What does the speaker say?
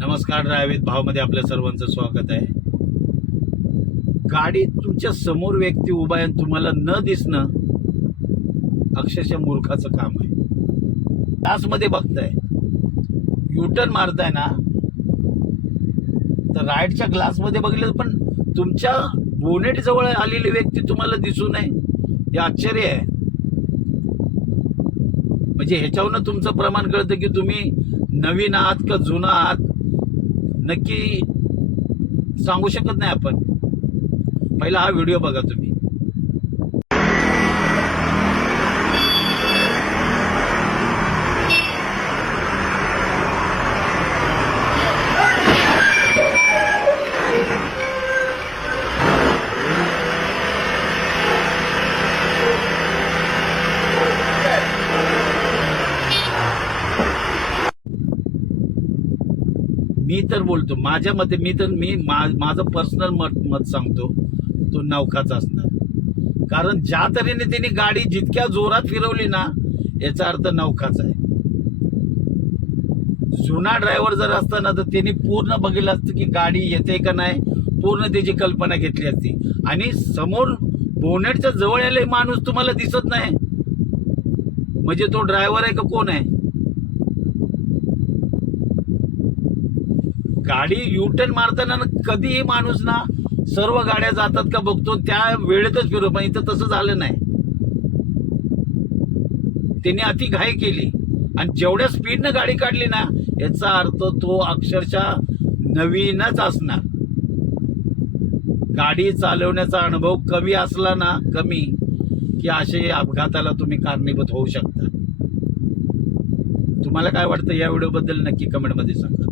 नमस्कार. ड्रायव्हित भावमध्ये आपल्या सर्वांचं स्वागत आहे. गाडी तुमच्या समोर व्यक्ती उभा आहे तुम्हाला न दिसणं अक्षरशः मूर्खाचं काम आहे. ग्लासमध्ये बघताय, युटर्न मारताय ना, तर राईटच्या ग्लासमध्ये बघितलं पण तुमच्या बोनेट जवळ आलेली व्यक्ती तुम्हाला दिसू नये, हे आश्चर्य आहे. म्हणजे ह्याच्यावरून तुमचं प्रमाण कळतं की तुम्ही नवीन आहात का जुना आहात नक्की सांगू शकत नाही आपण. पहिला हा व्हिडिओ बघा तुम्ही. मी तर बोलतो माझ्या मते, माझं पर्सनल मत सांगतो, तो नौकाच असणार. कारण ज्या तऱ्हेने त्यांनी गाडी जितक्या जोरात फिरवली ना, याचा अर्थ नौकाच आहे. जुना ड्रायव्हर जर असता ना, तर त्यांनी पूर्ण बघितलं असतं की गाडी येते का नाही, पूर्ण त्याची कल्पना घेतली असती. आणि समोर बोनेटच्या जवळ आले माणूस तुम्हाला दिसत नाही, म्हणजे तो ड्रायव्हर आहे का कोण आहे? गाडी युटर्न मारताना कधीही माणूस ना सर्व गाड्या जातात का बघतो, त्या वेळेतच फिरव. पण इथं तसं झालं नाही. त्यांनी अति घाई केली आणि जेवढ्या स्पीडनं गाडी काढली ना, याचा अर्थ तो अक्षरशः नवीनच असणार. गाडी चालवण्याचा अनुभव कमी असला ना, की असे अपघाताला तुम्ही कारणीभूत होऊ शकता. तुम्हाला काय वाटतं या व्हिडिओबद्दल नक्की कमेंटमध्ये सांगा.